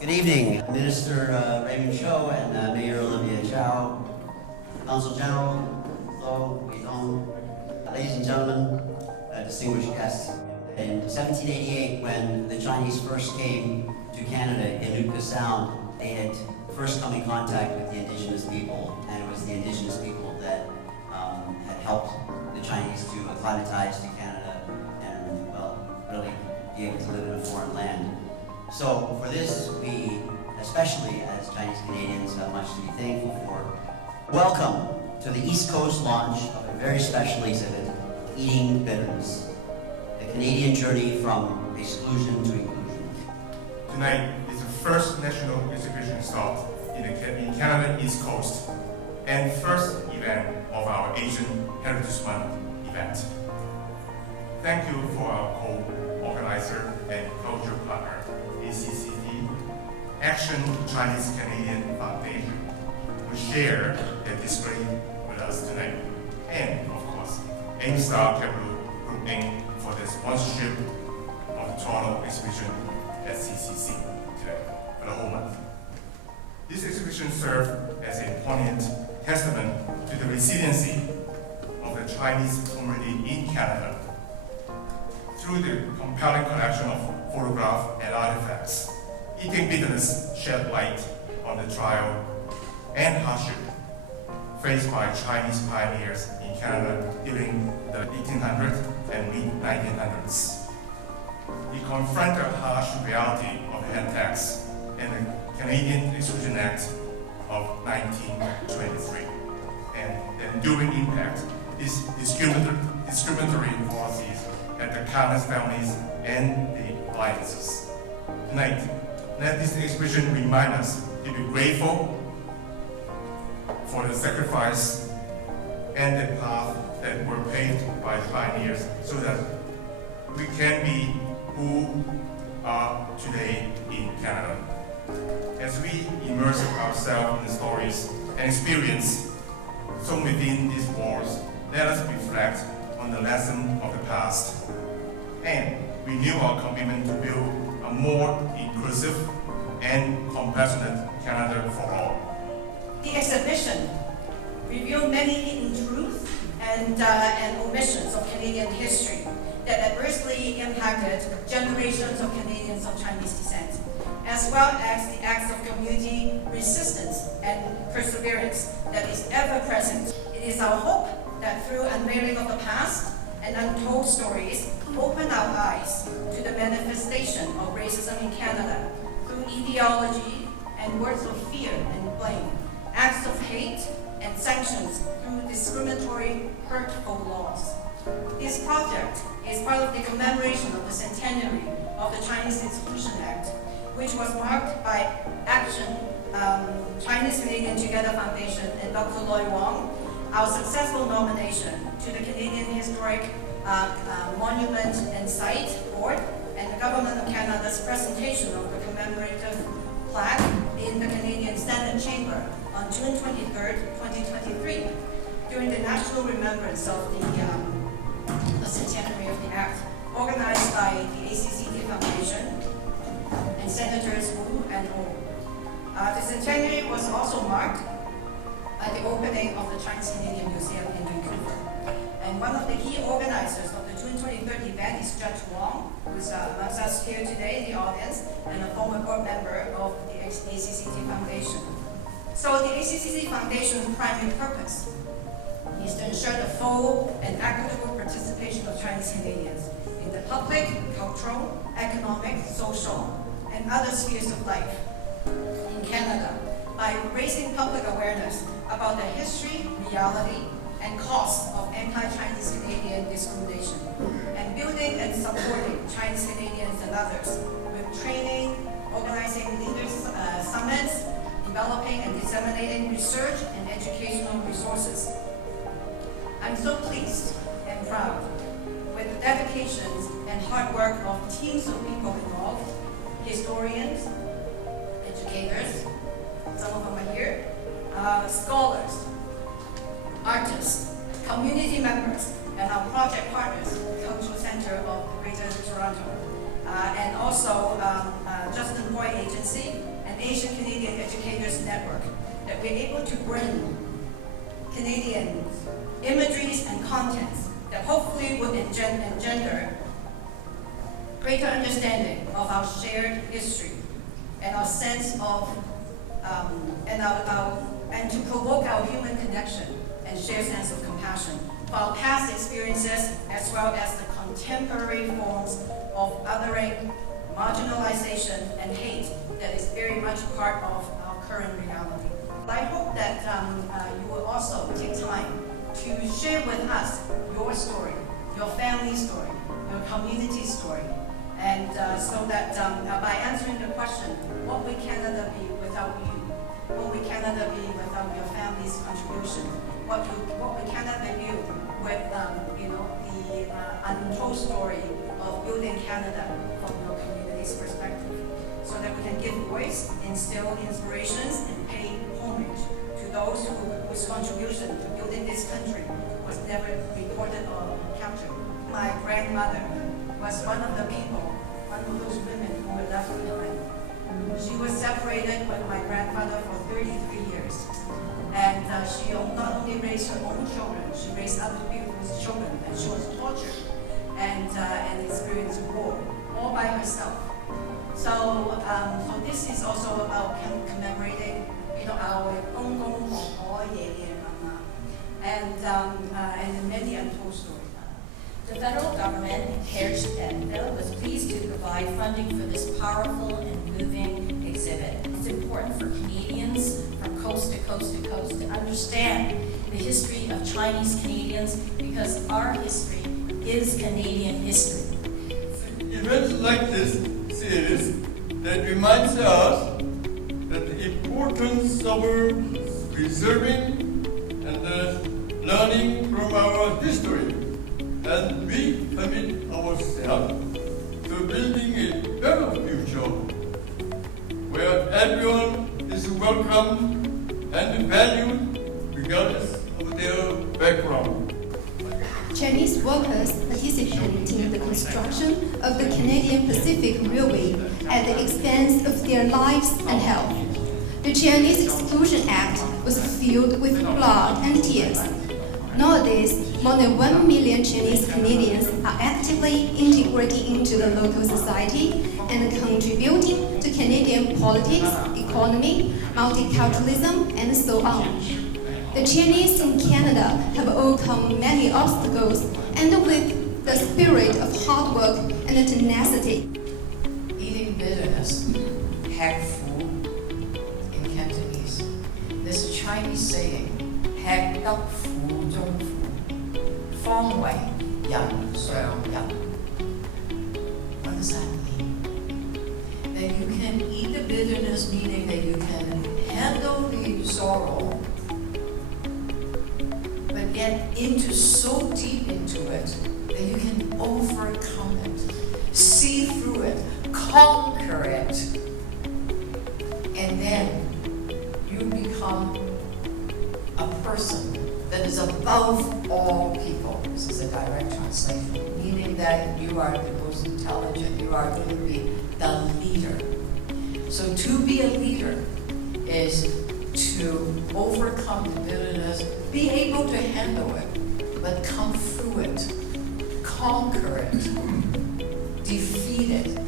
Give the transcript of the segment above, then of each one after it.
Good evening, Minister Raymond Cho and Mayor Olivia Chow, Consul General, Lo Weidong, ladies and gentlemen, distinguished guests. In 1788, when the Chinese first came to Canada in Nootka Sound, they had first come in contact with the indigenous people, and it was the indigenous people that had helped the Chinese to acclimatize to Canada and, well, really be able to live in a foreign land. So for this, we, especially as Chinese Canadians, have much to be thankful for. Welcome to the East Coast launch of a very special exhibit, Eating Bitterness, the Canadian journey from exclusion to inclusion. Tonight is the first national exhibition start in Canada East Coast and first event of our Asian Heritage Month event. Thank you for our co-organizer and cultural partner, Cccgt, Action Chinese Canadian Foundation, who share their display with us tonight. And of course, Aimstar Capital Group Inc. for the sponsorship of the Toronto exhibition at CCC today for the whole month. This exhibition served as a poignant testament to the resiliency of the Chinese community in Canada through the compelling collection of photographs and artifacts. Eating Bitterness shed light on the trial and hardship faced by Chinese pioneers in Canada during the 1800s and mid-1900s. It confronted the harsh reality of the head tax and the Canadian Exclusion Act of 1923, and the enduring impact these discriminatory policies had the countless families and the alliances. Tonight, let this exhibition remind us to be grateful for the sacrifice and the path that were paved by the pioneers so that we can be who are today in Canada. As we immerse ourselves in the stories and experience sown within these walls, let us reflect on the lesson of the past and renew our commitment to build a more inclusive and compassionate Canada for all. The exhibition revealed many hidden truths and omissions of Canadian history that adversely impacted generations of Canadians of Chinese descent, as well as the acts of community resistance and perseverance that is ever present. It is our hope that through unveiling of the past and untold stories, open our eyes to the manifestation of racism in Canada through ideology and words of fear and blame, acts of hate and sanctions through discriminatory, hurtful laws. This project is part of the commemoration of the centenary of the Chinese Exclusion Act, which was marked by Action Chinese Canadian Together Foundation and Dr. Loy Wong, our successful nomination to the Canadian Historic Monument and Site Board, and the Government of Canada's presentation of the commemorative plaque in the Canadian Senate Chamber on June 23rd, 2023, during the national remembrance of the centenary of the Act, organized by the Cccgt Foundation and Senators Wu and O. The centenary was also marked by the opening of the Chinese Canadian Museum in Vancouver. And one of the key organizers of the June 23rd event is Judge Wong, who's amongst us here today in the audience, and a former board member of the Cccgt Foundation. So the Cccgt Foundation's primary purpose is to ensure the full and equitable participation of Chinese Canadians in the public, cultural, economic, social, and other spheres of life in Canada by raising public awareness about the history, reality, and cost of anti-Chinese Canadian discrimination, and building and supporting Chinese Canadians and others with training, organizing leaders summits, developing and disseminating research and educational resources. I'm so pleased and proud with the dedications and hard work of teams of people involved, historians, educators, some of them are here, scholars, artists, community members, and our project partners, the Cultural Center of Greater Toronto, and also Justin Boy Agency, Asian Canadian Educators Network, that we're able to bring Canadian imageries and contents that hopefully would engender greater understanding of our shared history and our sense of, and to provoke our human connection and shared sense of compassion for our past experiences as well as the contemporary forms of othering, marginalization, and hate that is very much part of our current reality. I hope that you will also take time to share with us your story, your family story, your community story, and so that by answering the question, what would Canada be without you? What would Canada be without your family's contribution? What would Canada be with the untold story of building Canada from your community's perspective, so that we can give voice, instill inspirations, and pay homage to those whose contribution to building this country was never recorded or captured. My grandmother was one of the people, one of those women who were left behind. She was separated with my grandfather for 33 years. And she not only raised her own children, she raised other people's children, and she was tortured and experienced war all by herself. So this is also about commemorating, our own and many untold stories. The federal government was pleased to provide funding for this powerful and moving exhibit. It's important for Canadians from coast to coast to coast to understand the history of Chinese Canadians, because our history is Canadian history. Events like this series that reminds us that the importance of preserving and learning from our history, and we commit ourselves to building a better future where everyone is welcome and valued regardless of their background. Chinese workers participated in the construction of the Canadian Pacific Railway at the expense of their lives and health. The Chinese Exclusion Act was filled with blood and tears. Nowadays, more than 1 million Chinese Canadians are actively integrating into the local society and contributing to Canadian politics, economy, multiculturalism, and so on. The Chinese in Canada have overcome many obstacles, and with the spirit of hard work and tenacity. Eating bitterness, hak fu in Cantonese. There's a Chinese saying, hak dap fu zhong fu, feng wei yang shuo yang. What does that mean? That you can eat the bitterness, meaning that you can handle the sorrow, but get so deep into it that you can overcome it, see through it, conquer it, and then you become a person that is above all people. This is a direct translation, meaning that you are the most intelligent, you are going to be the leader. So to be a leader is to overcome the bitterness, be able to handle it, but come through it, conquer it, defeat it.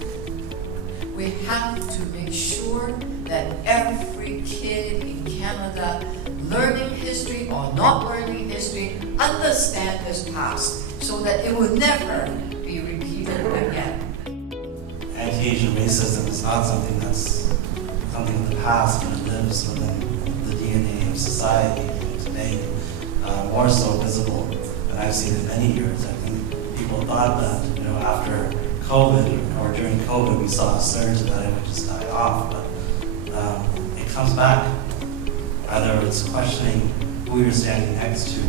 We have to make sure that every kid in Canada, learning history or not learning history, understand this past so that it will never be repeated again. Anti-Asian racism is not something that's something of the past, but it lives within the DNA of society today, more so visible than I've seen in many years. I think people thought that, after COVID or during COVID, we saw a surge and that it would just die off, but it comes back. Either it's questioning who you're standing next to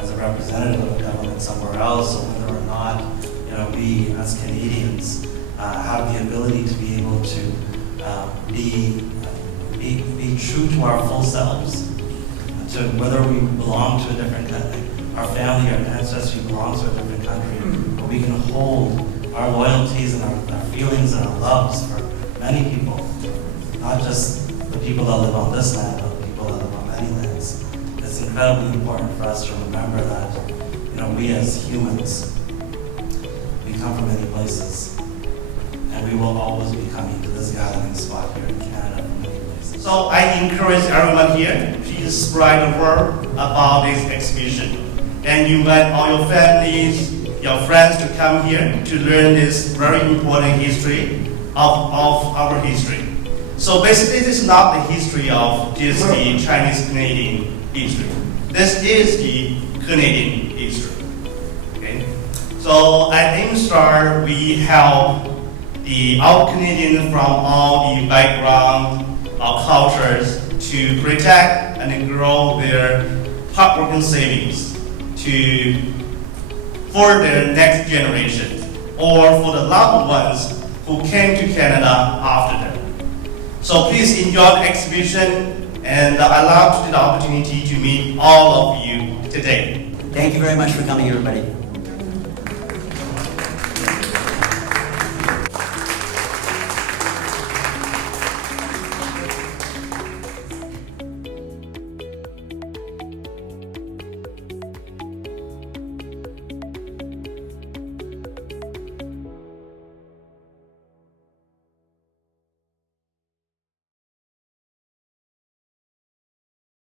as a representative of government somewhere else, or whether or not, we as Canadians have the ability to be able to be true to our full selves, to whether we belong to a different country, our family, our ancestry belongs to a different country, but we can hold our loyalties and our feelings and our loves for many people not just the people that live on this land, but the people that live on many lands. It's incredibly important for us to remember that, we as humans, we come from many places, and we will always be coming to this gathering spot here in Canada from many places. So I encourage everyone here, please spread the word about this exhibition. And you invite all your families, your friends to come here to learn this very important history of our history. So basically, this is not the history of just the Chinese-Canadian history. This is the Canadian history. Okay? So at Aimstar, we help our Canadians from all the background of cultures to protect and grow their hardworking savings for their next generation or for the loved ones who came to Canada after them. So please enjoy the exhibition, and I love the opportunity to meet all of you today. Thank you very much for coming, everybody.